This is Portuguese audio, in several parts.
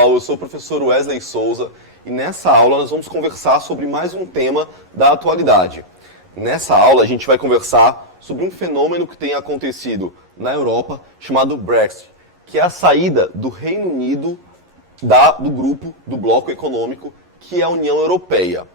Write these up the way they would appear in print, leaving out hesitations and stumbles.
pessoal, eu sou o professor Wesley Souza e nessa aula nós vamos conversar sobre mais um tema da atualidade. Nessa aula a gente vai conversar sobre um fenômeno que tem acontecido na Europa chamado Brexit, que é a saída do Reino Unido do grupo, do bloco econômico, que é a União Europeia.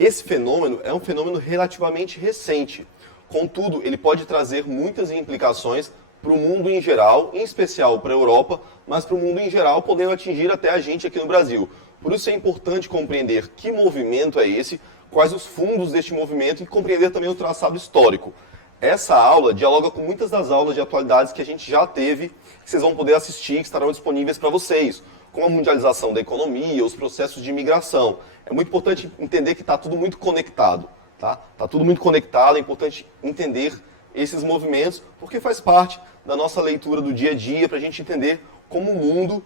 Esse fenômeno é um fenômeno relativamente recente, contudo ele pode trazer muitas implicações para o mundo em geral, em especial para a Europa, mas para o mundo em geral, podendo atingir até a gente aqui no Brasil. Por isso é importante compreender que movimento é esse, quais os fundos deste movimento e compreender também o traçado histórico. Essa aula dialoga com muitas das aulas de atualidades que a gente já teve, que vocês vão poder assistir, que estarão disponíveis para vocês, como a mundialização da economia, os processos de imigração. É muito importante entender que está tudo muito conectado. Tá tudo muito conectado, é importante entender esses movimentos, porque faz parte da nossa leitura do dia a dia, para a gente entender como o mundo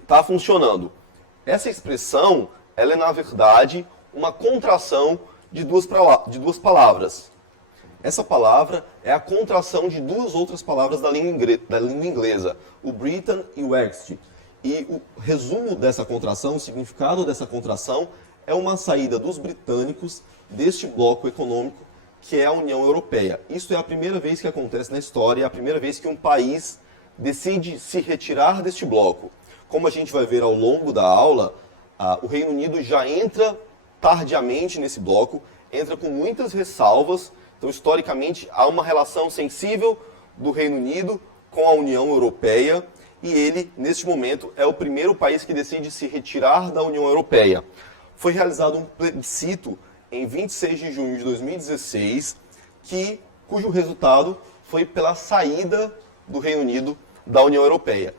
está funcionando. Essa expressão, ela é na verdade uma contração de duas palavras. Essa palavra é a contração de duas outras palavras da língua inglesa, o Britain e o Exit. E o resumo dessa contração, o significado dessa contração, é uma saída dos britânicos deste bloco econômico que é a União Europeia. Isso é a primeira vez que acontece na história, é a primeira vez que um país decide se retirar deste bloco. Como a gente vai ver ao longo da aula, o Reino Unido já entra tardiamente nesse bloco, entra com muitas ressalvas. Então, historicamente, há uma relação sensível do Reino Unido com a União Europeia e ele, neste momento, é o primeiro país que decide se retirar da União Europeia. Foi realizado um plebiscito em 26 de junho de 2016, cujo resultado foi pela saída do Reino Unido da União Europeia.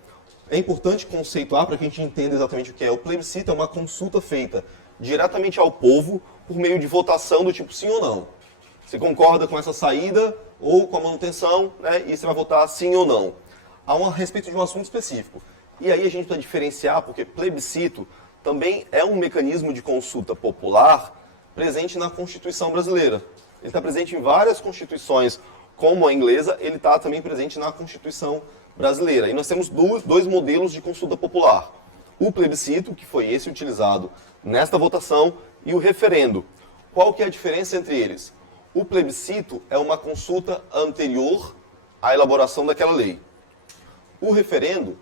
É importante conceituar para que a gente entenda exatamente o que é. O plebiscito é uma consulta feita diretamente ao povo por meio de votação do tipo sim ou não. Você concorda com essa saída ou com a manutenção, né, e você vai votar sim ou não. Há a respeito de um assunto específico. E aí a gente precisa diferenciar, porque plebiscito também é um mecanismo de consulta popular presente na Constituição brasileira. Ele está presente em várias constituições, como a inglesa, ele está também presente na Constituição brasileira. E nós temos dois modelos de consulta popular. O plebiscito, que foi esse utilizado nesta votação, e o referendo. Qual que é a diferença entre eles? O plebiscito é uma consulta anterior à elaboração daquela lei. O referendo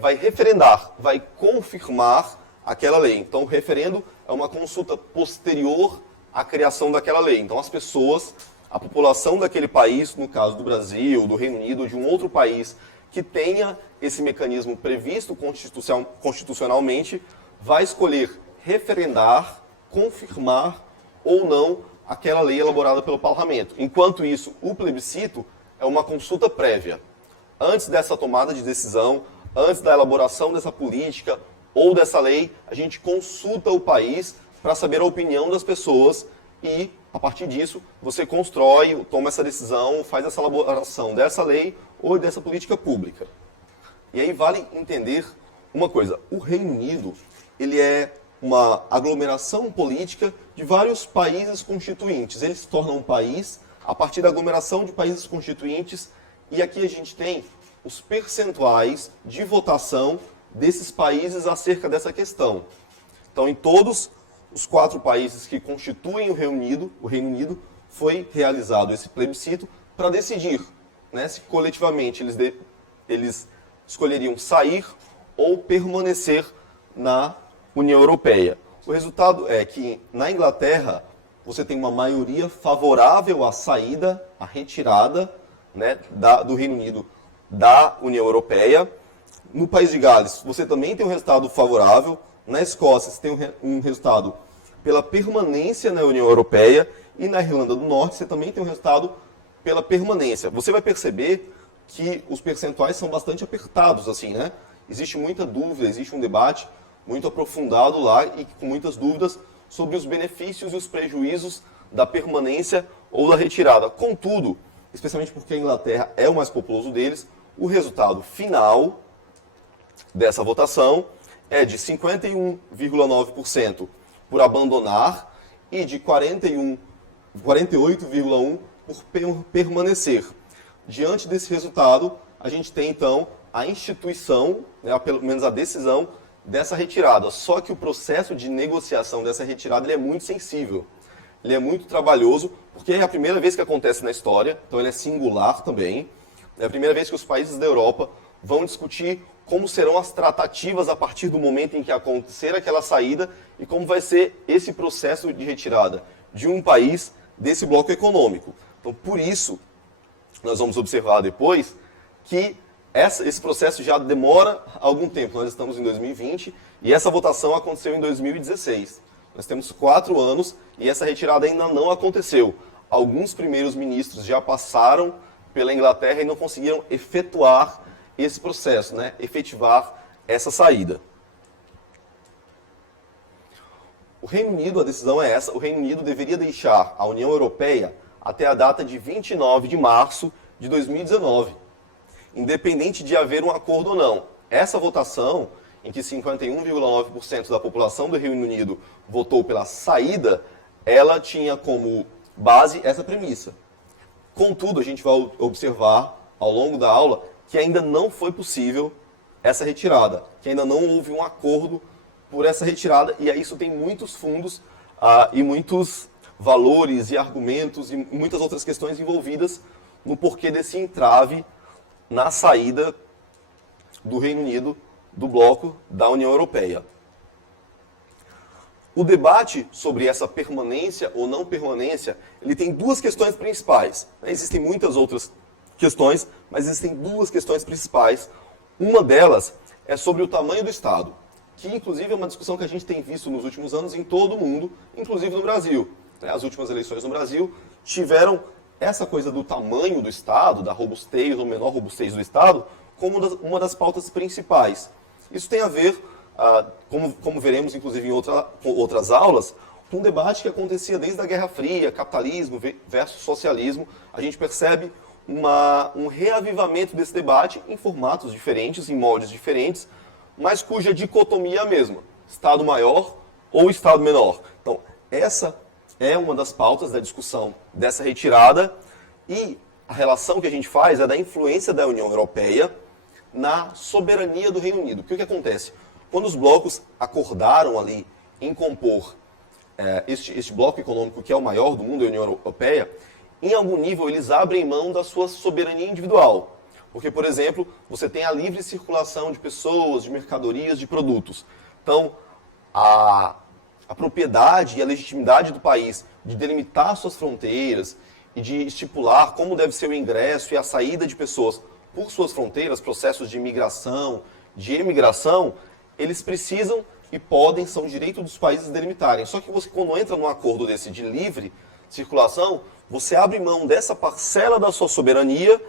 vai referendar, vai confirmar aquela lei. Então, o referendo é uma consulta posterior à criação daquela lei. Então, as pessoas, a população daquele país, no caso do Brasil, do Reino Unido, ou de um outro país que tenha esse mecanismo previsto constitucionalmente, vai escolher referendar, confirmar ou não aquela lei elaborada pelo parlamento. Enquanto isso, o plebiscito é uma consulta prévia. Antes dessa tomada de decisão, antes da elaboração dessa política ou dessa lei, a gente consulta o país para saber a opinião das pessoas e, a partir disso, você constrói, toma essa decisão, faz essa elaboração dessa lei ou dessa política pública. E aí vale entender uma coisa, o Reino Unido, ele é uma aglomeração política de vários países constituintes. Ele se torna um país a partir da aglomeração de países constituintes e aqui a gente tem os percentuais de votação desses países acerca dessa questão. Então, em todos os 4 países que constituem o Reino Unido, foi realizado esse plebiscito para decidir, né, se coletivamente eles escolheriam sair ou permanecer na União Europeia. O resultado é que, na Inglaterra, você tem uma maioria favorável à saída, à retirada, né, do Reino Unido da União Europeia. No País de Gales, você também tem um resultado favorável. Na Escócia, você tem um resultado pela permanência na União Europeia. E na Irlanda do Norte, você também tem um resultado pela permanência. Você vai perceber que os percentuais são bastante apertados, assim, né? Existe muita dúvida, existe um debate muito aprofundado lá e com muitas dúvidas sobre os benefícios e os prejuízos da permanência ou da retirada. Contudo, especialmente porque a Inglaterra é o mais populoso deles, o resultado final dessa votação é de 51,9% por abandonar e de 48,1% por permanecer. Diante desse resultado, a gente tem então a instituição, né, pelo menos a decisão, dessa retirada. Só que o processo de negociação dessa retirada ele é muito sensível. Ele é muito trabalhoso, porque é a primeira vez que acontece na história, então ele é singular também. É a primeira vez que os países da Europa vão discutir como serão as tratativas a partir do momento em que acontecer aquela saída e como vai ser esse processo de retirada de um país desse bloco econômico. Então, por isso, nós vamos observar depois que esse processo já demora algum tempo. Nós estamos em 2020 e essa votação aconteceu em 2016. Nós temos 4 anos e essa retirada ainda não aconteceu. Alguns primeiros ministros já passaram pela Inglaterra e não conseguiram efetuar esse processo, né? Efetivar essa saída. O Reino Unido, a decisão é essa, o Reino Unido deveria deixar a União Europeia até a data de 29 de março de 2019, independente de haver um acordo ou não. Essa votação, em que 51,9% da população do Reino Unido votou pela saída, ela tinha como base essa premissa. Contudo, a gente vai observar ao longo da aula que ainda não foi possível essa retirada, que ainda não houve um acordo por essa retirada, e aí isso tem muitos fundos e muitos valores e argumentos e muitas outras questões envolvidas no porquê desse entrave na saída do Reino Unido do bloco da União Europeia. O debate sobre essa permanência ou não permanência, ele tem 2 questões principais. Existem muitas outras questões, mas existem 2 questões principais. Uma delas é sobre o tamanho do Estado, que inclusive é uma discussão que a gente tem visto nos últimos anos em todo o mundo, inclusive no Brasil. As últimas eleições no Brasil tiveram essa coisa do tamanho do Estado, da robustez ou menor robustez do Estado, como uma das pautas principais. Isso tem a ver, como veremos inclusive em outras aulas, com um debate que acontecia desde a Guerra Fria, capitalismo versus socialismo. A gente percebe um reavivamento desse debate em formatos diferentes, em moldes diferentes, mas cuja dicotomia é a mesma, Estado maior ou Estado menor. Então, essa é uma das pautas da discussão dessa retirada, e a relação que a gente faz é da influência da União Europeia na soberania do Reino Unido. Porque o que acontece? Quando os blocos acordaram ali em compor este bloco econômico que é o maior do mundo, a União Europeia, em algum nível eles abrem mão da sua soberania individual. Porque, por exemplo, você tem a livre circulação de pessoas, de mercadorias, de produtos. Então, a propriedade e a legitimidade do país de delimitar suas fronteiras e de estipular como deve ser o ingresso e a saída de pessoas por suas fronteiras, processos de imigração, de emigração, eles precisam e podem, são direito dos países delimitarem. Só que você, quando entra num acordo desse de livre circulação, você abre mão dessa parcela da sua soberania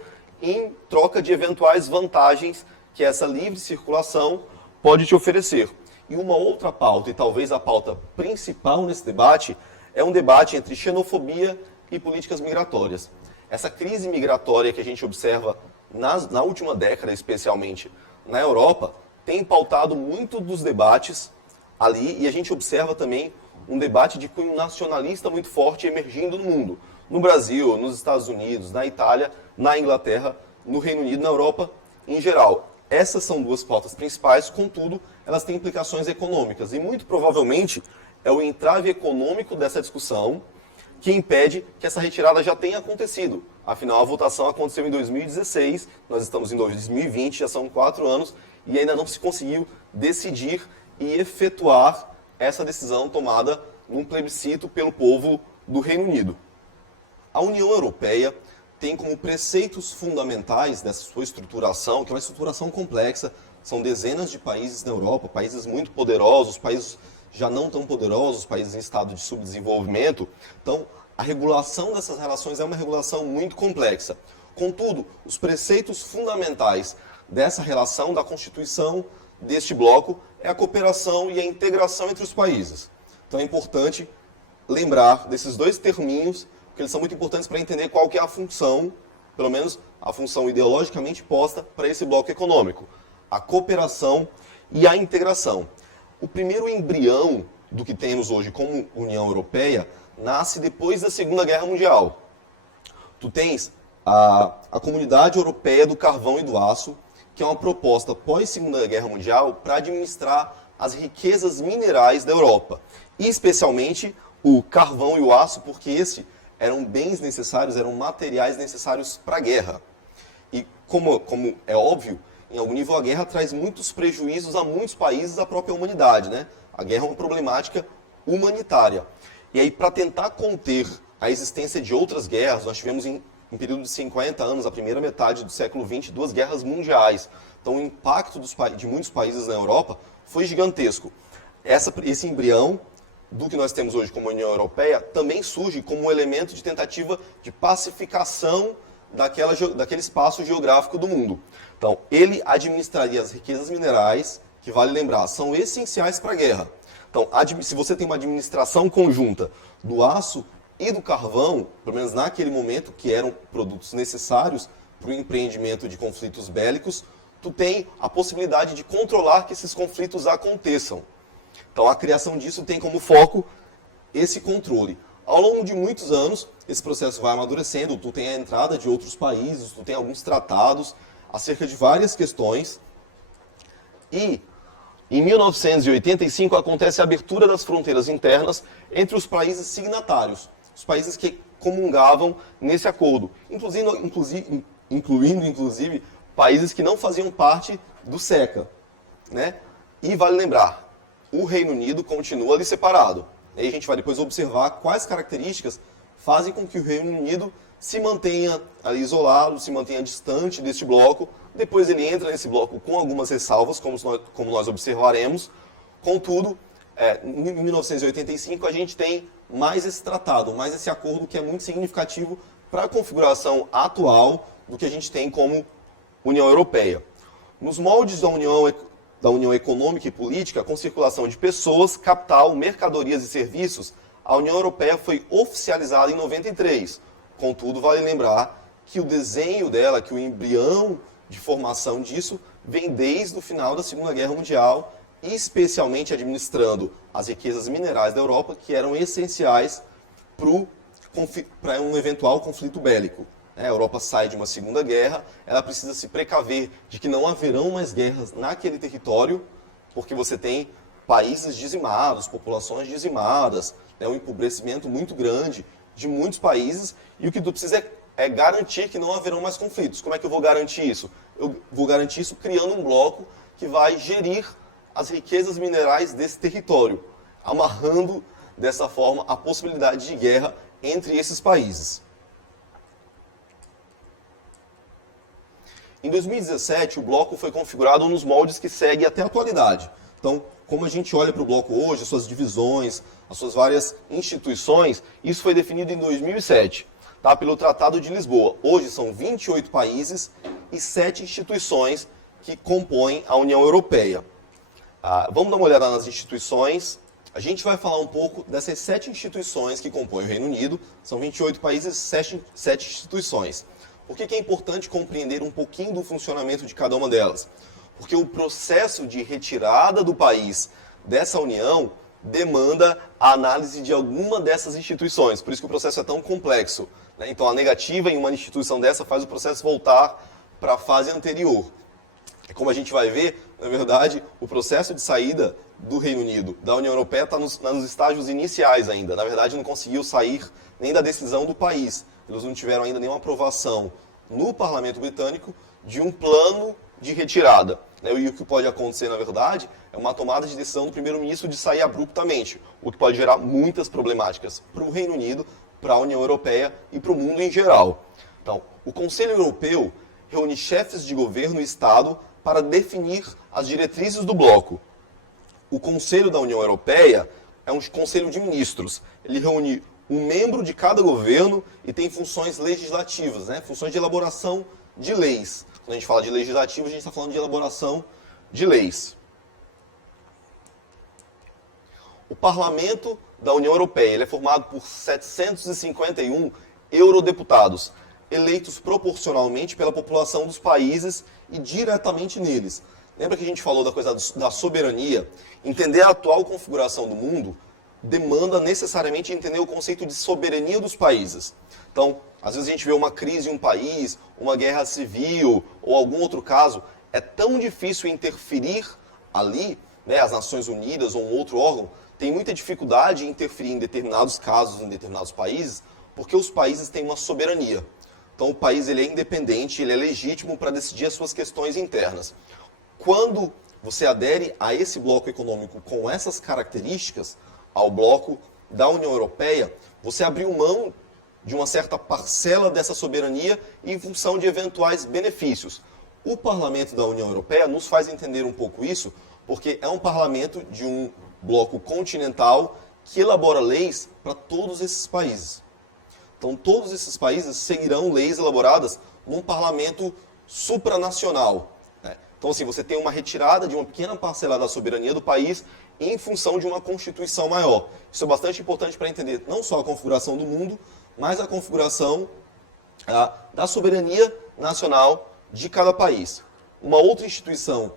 em troca de eventuais vantagens que essa livre circulação pode te oferecer. E uma outra pauta, e talvez a pauta principal nesse debate, é um debate entre xenofobia e políticas migratórias. Essa crise migratória que a gente observa na última década, especialmente na Europa, tem pautado muito dos debates ali, e a gente observa também um debate de cunho nacionalista muito forte emergindo no mundo. No Brasil, nos Estados Unidos, na Itália, na Inglaterra, no Reino Unido, na Europa em geral. Essas são 2 pautas principais, contudo, elas têm implicações econômicas. E muito provavelmente é o entrave econômico dessa discussão que impede que essa retirada já tenha acontecido. Afinal, a votação aconteceu em 2016, nós estamos em 2020, já são 4 anos, e ainda não se conseguiu decidir e efetuar essa decisão tomada num plebiscito pelo povo do Reino Unido. A União Europeia tem como preceitos fundamentais dessa sua estruturação, que é uma estruturação complexa, são dezenas de países na Europa, países muito poderosos, países já não tão poderosos, países em estado de subdesenvolvimento. Então, a regulação dessas relações é uma regulação muito complexa. Contudo, os preceitos fundamentais dessa relação, da constituição deste bloco, é a cooperação e a integração entre os países. Então, é importante lembrar desses 2 terminhos, porque eles são muito importantes para entender qual que é a função, pelo menos a função ideologicamente posta para esse bloco econômico. A cooperação e a integração. O primeiro embrião do que temos hoje como União Europeia nasce depois da Segunda Guerra Mundial. Tu tens a Comunidade Europeia do Carvão e do Aço, que é uma proposta pós-Segunda Guerra Mundial para administrar as riquezas minerais da Europa, e especialmente o carvão e o aço, porque esses eram bens necessários, eram materiais necessários para a guerra. E como é óbvio, em algum nível a guerra traz muitos prejuízos a muitos países, à própria humanidade, né? A guerra é uma problemática humanitária. E aí, para tentar conter a existência de outras guerras, nós tivemos em período de 50 anos, a primeira metade do século XX, 2 guerras mundiais. Então o impacto de muitos países na Europa foi gigantesco. Esse embrião do que nós temos hoje como União Europeia também surge como um elemento de tentativa de pacificação daquele espaço geográfico do mundo. Então, ele administraria as riquezas minerais, que vale lembrar, são essenciais para a guerra. Então, se você tem uma administração conjunta do aço e do carvão, pelo menos naquele momento, que eram produtos necessários para o empreendimento de conflitos bélicos, tu tem a possibilidade de controlar que esses conflitos aconteçam. Então, a criação disso tem como foco esse controle. Ao longo de muitos anos, esse processo vai amadurecendo, tu tem a entrada de outros países, tu tem alguns tratados acerca de várias questões. E, em 1985, acontece a abertura das fronteiras internas entre os países signatários, os países que comungavam nesse acordo, incluindo países que não faziam parte do SECA, né? E vale lembrar, o Reino Unido continua ali separado. E aí a gente vai depois observar quais características fazem com que o Reino Unido se mantenha ali isolado, se mantenha distante deste bloco. Depois ele entra nesse bloco com algumas ressalvas, como nós observaremos. Contudo, em 1985 a gente tem mais esse tratado, mais esse acordo que é muito significativo para a configuração atual do que a gente tem como União Europeia. Nos moldes da União Econômica e Política, com circulação de pessoas, capital, mercadorias e serviços, a União Europeia foi oficializada em 93. Contudo, vale lembrar que o desenho dela, que o embrião de formação disso, vem desde o final da Segunda Guerra Mundial, especialmente administrando as riquezas minerais da Europa, que eram essenciais para um eventual conflito bélico. A Europa sai de uma Segunda Guerra, ela precisa se precaver de que não haverão mais guerras naquele território, porque você tem países dizimados, populações dizimadas, um empobrecimento muito grande de muitos países, e o que tu precisa é garantir que não haverão mais conflitos. Como é que eu vou garantir isso? Eu vou garantir isso criando um bloco que vai gerir as riquezas minerais desse território, amarrando dessa forma a possibilidade de guerra entre esses países. Em 2017, o bloco foi configurado nos moldes que segue até a atualidade. Então, como a gente olha para o bloco hoje, as suas divisões, as suas várias instituições, isso foi definido em 2007, pelo Tratado de Lisboa. Hoje são 28 países e 7 instituições que compõem a União Europeia. Vamos dar uma olhada nas instituições. A gente vai falar um pouco dessas 7 instituições que compõem o Reino Unido. São 28 países e 7 instituições. Por que é importante compreender um pouquinho do funcionamento de cada uma delas? Porque o processo de retirada do país dessa união demanda a análise de alguma dessas instituições. Por isso que o processo é tão complexo. Então, a negativa em uma instituição dessa faz o processo voltar para a fase anterior. Como a gente vai ver, na verdade, o processo de saída do Reino Unido da União Europeia está nos estágios iniciais ainda. Na verdade, não conseguiu sair nem da decisão do país. Eles não tiveram ainda nenhuma aprovação no Parlamento Britânico de um plano de retirada. E o que pode acontecer, na verdade, é uma tomada de decisão do primeiro-ministro de sair abruptamente, o que pode gerar muitas problemáticas para o Reino Unido, para a União Europeia e para o mundo em geral. Então, o Conselho Europeu reúne chefes de governo e Estado para definir as diretrizes do bloco. O Conselho da União Europeia é um conselho de ministros. Ele reúne um membro de cada governo e tem funções legislativas, funções de elaboração de leis. Quando a gente fala de legislativo, a gente está falando de elaboração de leis. O Parlamento da União Europeia ele é formado por 751 eurodeputados, eleitos proporcionalmente pela população dos países e diretamente neles. Lembra que a gente falou da coisa da soberania? Entender a atual configuração do mundo demanda necessariamente entender o conceito de soberania dos países. Então, às vezes a gente vê uma crise em um país, uma guerra civil ou algum outro caso, é tão difícil interferir ali né, as Nações Unidas ou um outro órgão, tem muita dificuldade em interferir em determinados casos, em determinados países, porque os países têm uma soberania. Então o país ele é independente, ele é legítimo para decidir as suas questões internas. Quando você adere a esse bloco econômico com essas características, ao bloco da União Europeia, você abriu mão de uma certa parcela dessa soberania em função de eventuais benefícios. O Parlamento da União Europeia nos faz entender um pouco isso, porque é um parlamento de um bloco continental que elabora leis para todos esses países. Então, todos esses países seguirão leis elaboradas num parlamento supranacional. Né? Então, assim, você tem uma retirada de uma pequena parcela da soberania do país em função de uma constituição maior. Isso é bastante importante para entender não só a configuração do mundo, mas a configuração da soberania nacional de cada país. Uma outra instituição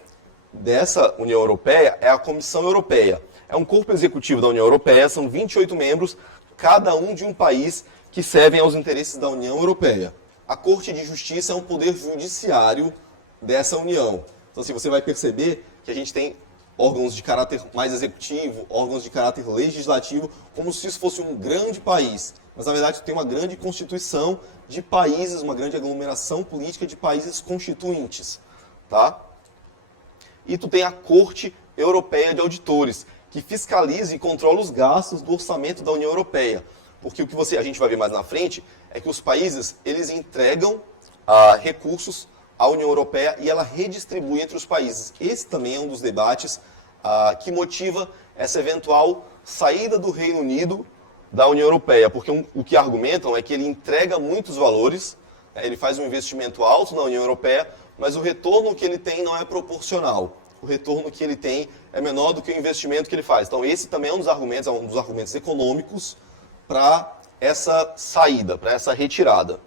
dessa União Europeia é a Comissão Europeia. É um corpo executivo da União Europeia, são 28 membros, cada um de um país que servem aos interesses da União Europeia. A Corte de Justiça é um poder judiciário dessa União. Então, assim, você vai perceber que a gente tem órgãos de caráter mais executivo, órgãos de caráter legislativo, como se isso fosse um grande país. Mas, na verdade, tem uma grande constituição de países, uma grande aglomeração política de países constituintes. Tá? E tu tem a Corte Europeia de Auditores, que fiscaliza e controla os gastos do orçamento da União Europeia. Porque o que a gente vai ver mais na frente é que os países eles entregam recursos à União Europeia e ela redistribui entre os países. Esse também é um dos debates que motiva essa eventual saída do Reino Unido da União Europeia. Porque o que argumentam é que ele entrega muitos valores, ele faz um investimento alto na União Europeia, mas o retorno que ele tem não é proporcional. O retorno que ele tem é menor do que o investimento que ele faz. Então esse também é um dos argumentos econômicos para essa saída, para essa retirada.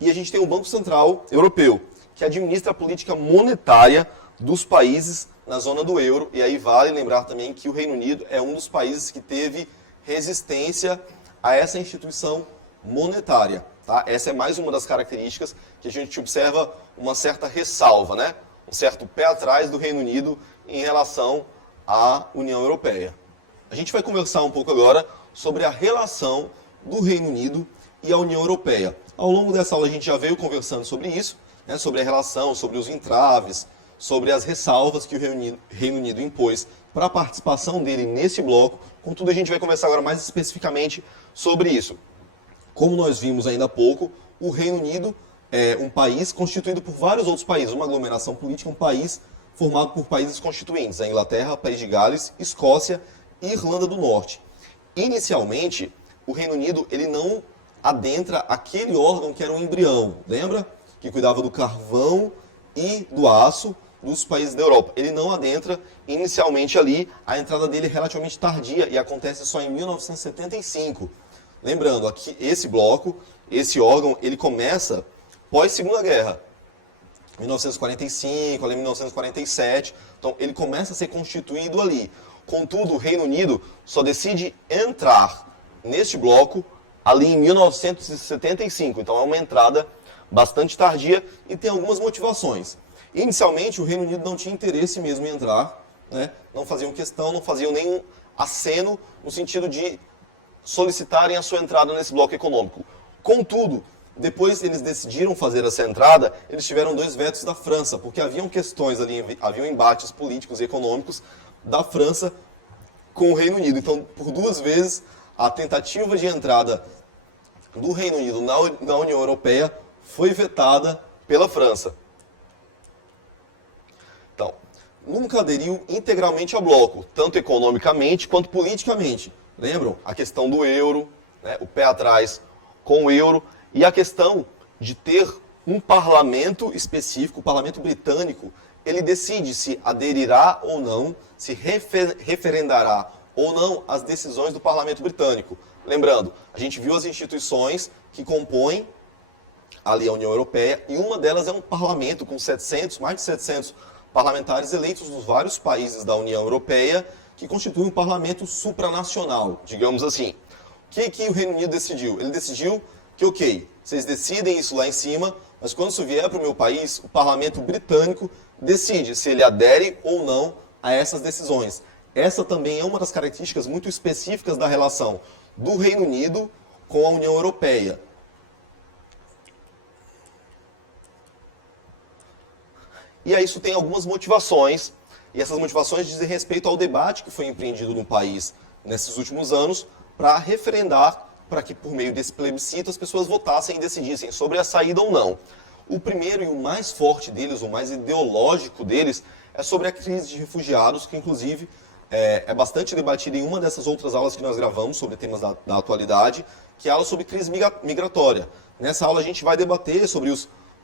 E a gente tem o Banco Central Europeu, que administra a política monetária dos países na zona do euro. E aí vale lembrar também que o Reino Unido é um dos países que teve resistência a essa instituição monetária. Tá? Essa é mais uma das características que a gente observa uma certa ressalva, né? Um certo pé atrás do Reino Unido em relação à União Europeia. A gente vai conversar um pouco agora sobre a relação do Reino Unido e a União Europeia. Ao longo dessa aula a gente já veio conversando sobre isso, né, sobre a relação, sobre os entraves, sobre as ressalvas que o Reino Unido impôs para a participação dele nesse bloco. Contudo, a gente vai conversar agora mais especificamente sobre isso. Como nós vimos ainda há pouco, o Reino Unido é um país constituído por vários outros países, uma aglomeração política, um país formado por países constituintes, a Inglaterra, País de Gales, Escócia e Irlanda do Norte. Inicialmente, o Reino Unido ele não adentra aquele órgão que era um embrião, lembra? Que cuidava do carvão e do aço dos países da Europa. Ele não adentra inicialmente ali, a entrada dele é relativamente tardia e acontece só em 1975. Lembrando, aqui esse bloco, esse órgão, ele começa pós-Segunda Guerra. 1945, ali 1947, então ele começa a ser constituído ali. Contudo, o Reino Unido só decide entrar neste bloco ali em 1975, então é uma entrada bastante tardia e tem algumas motivações. Inicialmente, o Reino Unido não tinha interesse mesmo em entrar, né? Não faziam questão, não faziam nenhum aceno no sentido de solicitarem a sua entrada nesse bloco econômico. Contudo, depois eles decidiram fazer essa entrada, eles tiveram 2 vetos da França, porque haviam questões ali, haviam embates políticos e econômicos da França com o Reino Unido. Então, por 2 vezes, a tentativa de entrada do Reino Unido na União Europeia foi vetada pela França. Então, nunca aderiu integralmente ao bloco, tanto economicamente quanto politicamente. Lembram? A questão do euro, né, o pé atrás com o euro, e a questão de ter um parlamento específico, o parlamento britânico, ele decide se aderirá ou não, se referendará ou não as decisões do parlamento britânico. Lembrando, a gente viu as instituições que compõem ali a União Europeia, e uma delas é um parlamento com mais de 700 parlamentares eleitos dos vários países da União Europeia, que constitui um parlamento supranacional, digamos assim. O que o Reino Unido decidiu? Ele decidiu que, ok, vocês decidem isso lá em cima, mas quando isso vier para o meu país, o parlamento britânico decide se ele adere ou não a essas decisões. Essa também é uma das características muito específicas da relação do Reino Unido com a União Europeia. E aí isso tem algumas motivações, e essas motivações dizem respeito ao debate que foi empreendido no país nesses últimos anos para referendar, para que por meio desse plebiscito as pessoas votassem e decidissem sobre a saída ou não. O primeiro e o mais forte deles, o mais ideológico deles, é sobre a crise de refugiados, que inclusive é bastante debatida em uma dessas outras aulas que nós gravamos sobre temas da atualidade, que é a aula sobre crise migratória. Nessa aula a gente vai debater sobre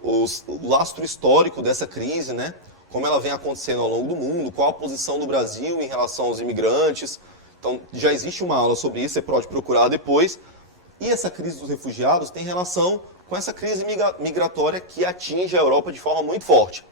o lastro histórico dessa crise, né? Como ela vem acontecendo ao longo do mundo, qual a posição do Brasil em relação aos imigrantes. Então, já existe uma aula sobre isso, você pode procurar depois. E essa crise dos refugiados tem relação com essa crise migratória que atinge a Europa de forma muito forte.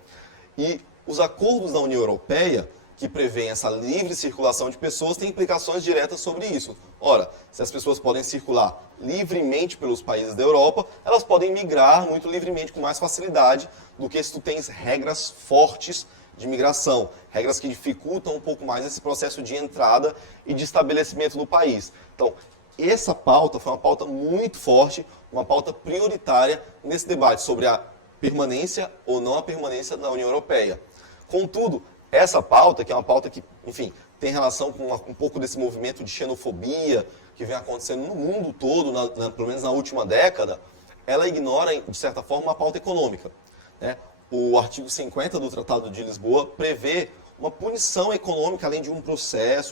E os acordos da União Europeia, que prevêem essa livre circulação de pessoas, têm implicações diretas sobre isso. Ora, se as pessoas podem circular livremente pelos países da Europa, elas podem migrar muito livremente, com mais facilidade, do que se tu tens regras fortes de migração, regras que dificultam um pouco mais esse processo de entrada e de estabelecimento do país. Então, essa pauta foi uma pauta muito forte, uma pauta prioritária nesse debate sobre a permanência ou não a permanência da União Europeia. Contudo, essa pauta, que é uma pauta que, enfim, tem relação com um pouco desse movimento de xenofobia que vem acontecendo no mundo todo, pelo menos na última década, ela ignora, de certa forma, uma pauta econômica, né? O artigo 50 do Tratado de Lisboa prevê uma punição econômica, além de um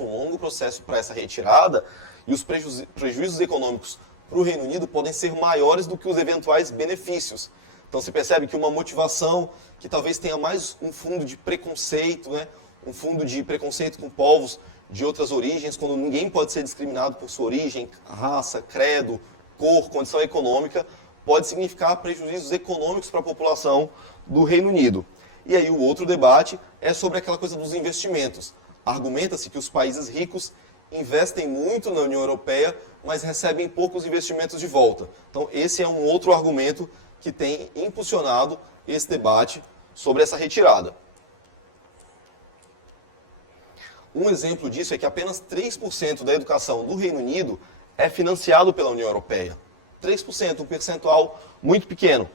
longo processo para essa retirada, e os prejuízos econômicos para o Reino Unido podem ser maiores do que os eventuais benefícios. Então você percebe que uma motivação que talvez tenha mais um fundo de preconceito, né? Um fundo de preconceito com povos de outras origens, quando ninguém pode ser discriminado por sua origem, raça, credo, cor, condição econômica, pode significar prejuízos econômicos para a população do Reino Unido. E aí o outro debate é sobre aquela coisa dos investimentos. Argumenta-se que os países ricos investem muito na União Europeia, mas recebem poucos investimentos de volta. Então esse é um outro argumento que tem impulsionado esse debate sobre essa retirada. Um exemplo disso é que apenas 3% da educação do Reino Unido é financiado pela União Europeia. 3%, um percentual muito pequeno.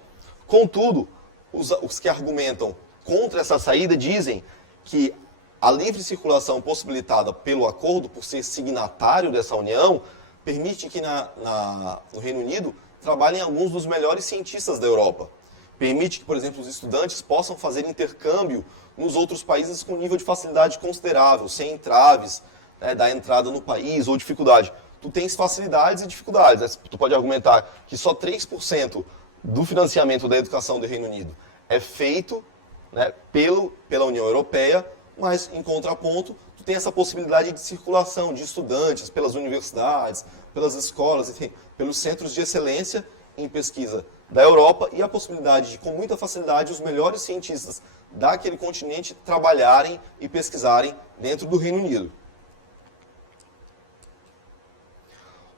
Contudo, os que argumentam contra essa saída dizem que a livre circulação possibilitada pelo acordo, por ser signatário dessa união, permite que no Reino Unido trabalhem alguns dos melhores cientistas da Europa. Permite que, por exemplo, os estudantes possam fazer intercâmbio nos outros países com nível de facilidade considerável, sem entraves, né, da entrada no país ou dificuldade. Tu tens facilidades e dificuldades. Né? Tu pode argumentar que só 3% do financiamento da educação do Reino Unido é feito, né, pela União Europeia, mas, em contraponto, tu tem essa possibilidade de circulação de estudantes pelas universidades, pelas escolas, enfim, pelos centros de excelência em pesquisa da Europa e a possibilidade de, com muita facilidade, os melhores cientistas daquele continente trabalharem e pesquisarem dentro do Reino Unido.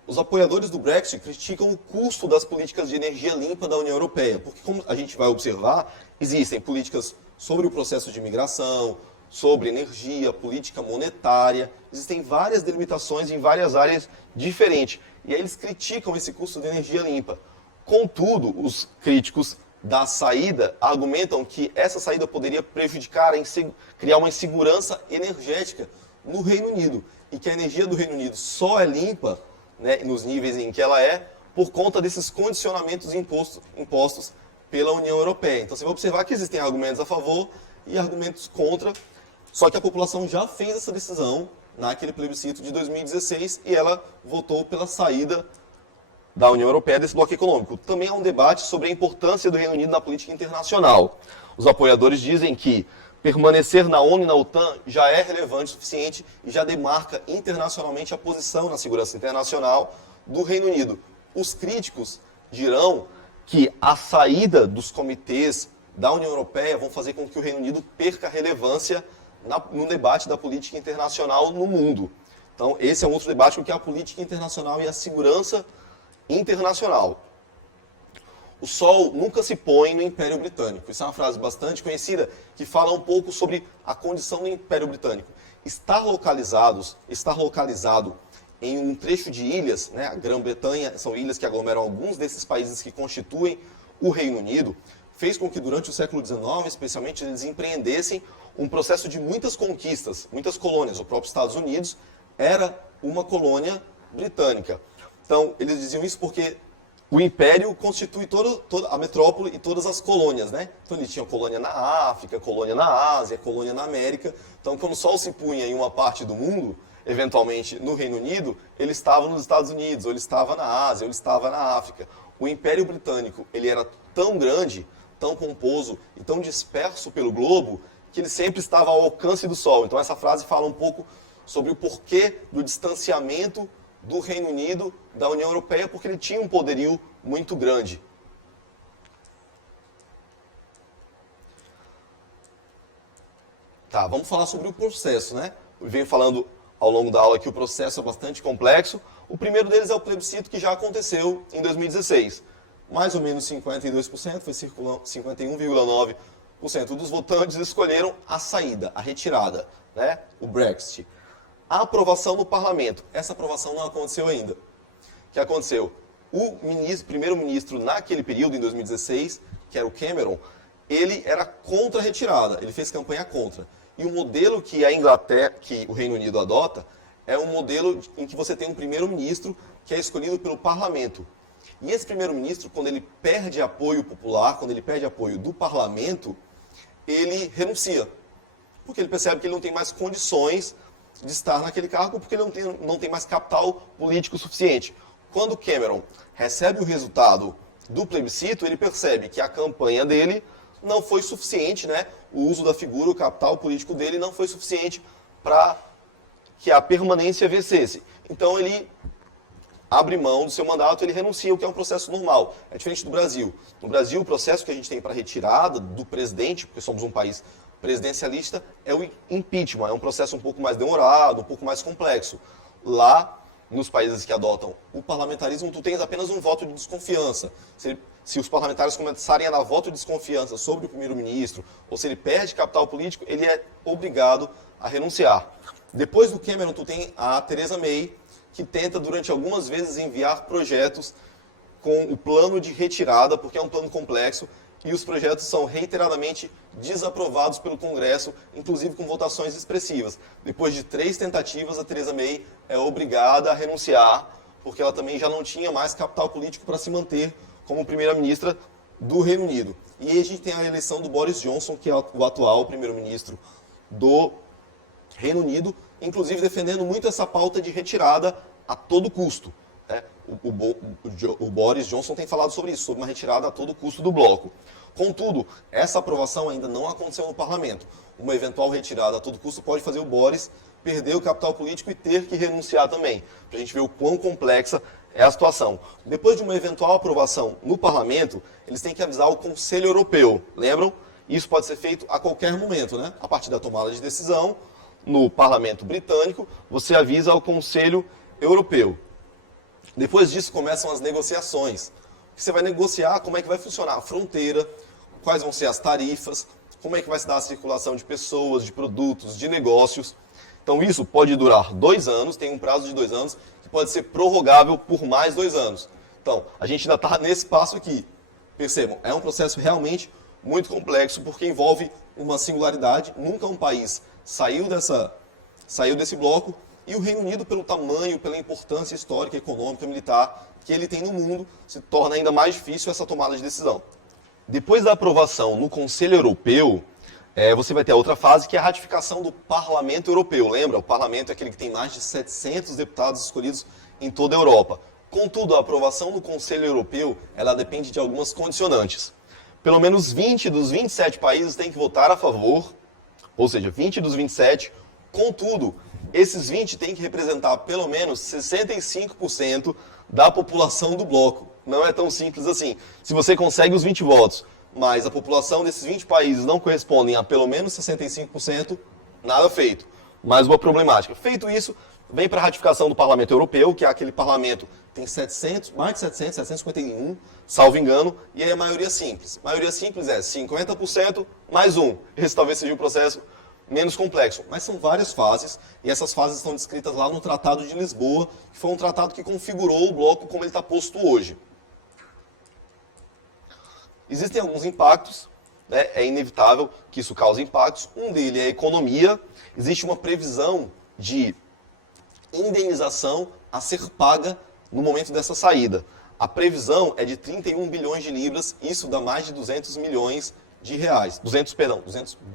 Os apoiadores do Brexit criticam o custo das políticas de energia limpa da União Europeia, porque, como a gente vai observar, existem políticas sobre o processo de migração, sobre energia, política monetária, existem várias delimitações em várias áreas diferentes, e aí eles criticam esse custo de energia limpa. Contudo, os críticos da saída argumentam que essa saída poderia prejudicar, criar uma insegurança energética no Reino Unido, e que a energia do Reino Unido só é limpa, né, nos níveis em que ela é, por conta desses condicionamentos impostos pela União Europeia. Então você vai observar que existem argumentos a favor e argumentos contra, só que a população já fez essa decisão naquele plebiscito de 2016 e ela votou pela saída da União Europeia desse bloco econômico. Também há um debate sobre a importância do Reino Unido na política internacional. Os apoiadores dizem que permanecer na ONU e na OTAN já é relevante o suficiente e já demarca internacionalmente a posição na segurança internacional do Reino Unido. Os críticos dirão que a saída dos comitês da União Europeia vão fazer com que o Reino Unido perca relevância no debate da política internacional no mundo. Então, esse é um outro debate, o que é a política internacional e a segurança internacional. o sol nunca se põe no Império Britânico. Isso é uma frase bastante conhecida que fala um pouco sobre a condição do Império Britânico. Estar localizado em um trecho de ilhas, né, a Grã-Bretanha, são ilhas que aglomeram alguns desses países que constituem o Reino Unido, fez com que durante o século XIX, especialmente, eles empreendessem um processo de muitas conquistas, muitas colônias. O próprio Estados Unidos era uma colônia britânica. Então, eles diziam isso porque o Império constitui toda a metrópole e todas as colônias, né? Então, ele tinha colônia na África, colônia na Ásia, colônia na América. Então, quando o sol se punha em uma parte do mundo, eventualmente no Reino Unido, ele estava nos Estados Unidos, ou ele estava na Ásia, ou ele estava na África. O Império Britânico, ele era tão grande, tão pomposo e tão disperso pelo globo, que ele sempre estava ao alcance do sol. Então, essa frase fala um pouco sobre o porquê do distanciamento do Reino Unido da União Europeia, porque ele tinha um poderio muito grande. Tá, vamos falar sobre o processo, né? Eu venho falando ao longo da aula que o processo é bastante complexo. O primeiro deles é o plebiscito, que já aconteceu em 2016. Mais ou menos 52%, foi 51,9% dos votantes escolheram a saída, a retirada, né? O Brexit. A aprovação no parlamento. Essa aprovação não aconteceu ainda. O que aconteceu? O primeiro-ministro naquele período, em 2016, que era o Cameron, ele era contra a retirada, ele fez campanha contra. E o modelo que a Inglaterra, que o Reino Unido adota, é um modelo em que você tem um primeiro-ministro que é escolhido pelo parlamento. E esse primeiro-ministro, quando ele perde apoio popular, quando ele perde apoio do parlamento, ele renuncia. Porque ele percebe que ele não tem mais condições de estar naquele cargo, porque ele não tem mais capital político suficiente. Quando Cameron recebe o resultado do plebiscito, ele percebe que a campanha dele não foi suficiente, né? O uso da figura, o capital político dele não foi suficiente para que a permanência vencesse. Então ele abre mão do seu mandato, ele renuncia, o que é um processo normal. É diferente do Brasil. No Brasil, o processo que a gente tem para retirada do presidente, porque somos um país presidencialista, é o impeachment. É um processo um pouco mais demorado, um pouco mais complexo. Lá, nos países que adotam o parlamentarismo, tu tens apenas um voto de desconfiança. Se os parlamentares começarem a dar voto de desconfiança sobre o primeiro-ministro, ou se ele perde capital político, ele é obrigado a renunciar. Depois do Cameron, tu tem a Theresa May, que tenta durante algumas vezes enviar projetos com o plano de retirada, porque é um plano complexo, e os projetos são reiteradamente desaprovados pelo Congresso, inclusive com votações expressivas. Depois de 3 tentativas, a Theresa May é obrigada a renunciar, porque ela também já não tinha mais capital político para se manter como primeira-ministra do Reino Unido. E aí a gente tem a eleição do Boris Johnson, que é o atual primeiro-ministro do Reino Unido, inclusive defendendo muito essa pauta de retirada a todo custo. Né? O Boris Johnson tem falado sobre isso, sobre uma retirada a todo custo do bloco. Contudo, essa aprovação ainda não aconteceu no parlamento. Uma eventual retirada a todo custo pode fazer o Boris perder o capital político e ter que renunciar também, para a gente ver o quão complexa é a situação. Depois de uma eventual aprovação no parlamento, eles têm que avisar o Conselho Europeu. Lembram? Isso pode ser feito a qualquer momento, né? A partir da tomada de decisão, no parlamento britânico, você avisa ao Conselho Europeu. Depois disso começam as negociações. Você vai negociar como é que vai funcionar a fronteira, quais vão ser as tarifas, como é que vai se dar a circulação de pessoas, de produtos, de negócios. Então isso pode durar 2 anos, tem um prazo de 2 anos, que pode ser prorrogável por mais 2 anos. Então, a gente ainda está nesse passo aqui. Percebam, é um processo realmente muito complexo, porque envolve uma singularidade. Nunca um país saiu desse bloco, e o Reino Unido, pelo tamanho, pela importância histórica, econômica, militar que ele tem no mundo, se torna ainda mais difícil essa tomada de decisão. Depois da aprovação no Conselho Europeu, você vai ter a outra fase, que é a ratificação do Parlamento Europeu. Lembra? O Parlamento é aquele que tem mais de 700 deputados escolhidos em toda a Europa. Contudo, a aprovação no Conselho Europeu, ela depende de algumas condicionantes. Pelo menos 20 dos 27 países têm que votar a favor, ou seja, 20 dos 27. Contudo, esses 20 têm que representar pelo menos 65% da população do bloco. Não é tão simples assim. Se você consegue os 20 votos, mas a população desses 20 países não correspondem a pelo menos 65%, nada feito. Mais uma problemática. Feito isso, vem para a ratificação do Parlamento Europeu, que é aquele parlamento que tem 700, mais de 700, 751, salvo engano, e aí a maioria simples. Maioria simples é 50% mais um. Esse talvez seja um processo menos complexo, mas são várias fases, e essas fases estão descritas lá no Tratado de Lisboa, que foi um tratado que configurou o bloco como ele está posto hoje. Existem alguns impactos, né? É inevitável que isso cause impactos. Um deles é a economia. Existe uma previsão de indenização a ser paga no momento dessa saída. A previsão é de 31 bilhões de libras, isso dá mais de 200 milhões de reais. 200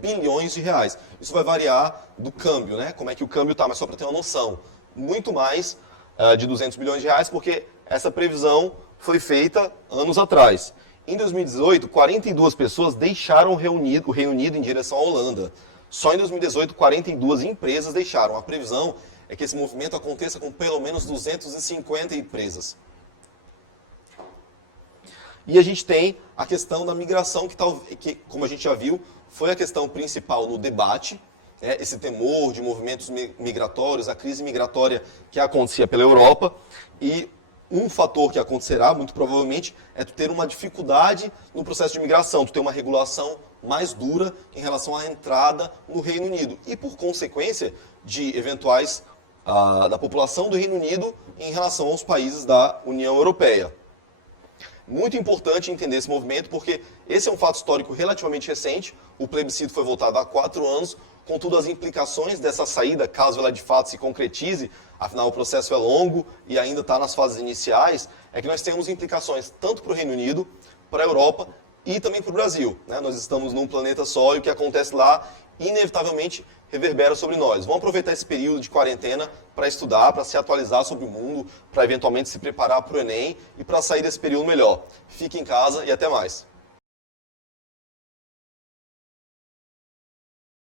bilhões de reais. Isso vai variar do câmbio, né? Como é que o câmbio está, mas só para ter uma noção. Muito mais de 200 bilhões de reais, porque essa previsão foi feita anos atrás. Em 2018, 42 pessoas deixaram o Reino Unido em direção à Holanda. Só em 2018, 42 empresas deixaram. A previsão é que esse movimento aconteça com pelo menos 250 empresas. E a gente tem a questão da migração, que como a gente já viu, foi a questão principal no debate, né? Esse temor de movimentos migratórios, a crise migratória que acontecia pela Europa. E um fator que acontecerá, muito provavelmente, é tu ter uma dificuldade no processo de migração, tu ter uma regulação mais dura em relação à entrada no Reino Unido. E, por consequência, de eventuais da população do Reino Unido em relação aos países da União Europeia. Muito importante entender esse movimento, porque esse é um fato histórico relativamente recente. O plebiscito foi votado há 4 anos, contudo as implicações dessa saída, caso ela de fato se concretize, afinal o processo é longo e ainda está nas fases iniciais, é que nós temos implicações tanto para o Reino Unido, para a Europa e também para o Brasil, né? Nós estamos num planeta só e o que acontece lá inevitavelmente reverbera sobre nós. Vamos aproveitar esse período de quarentena para estudar, para se atualizar sobre o mundo, para eventualmente se preparar para o Enem e para sair desse período melhor. Fique em casa e até mais.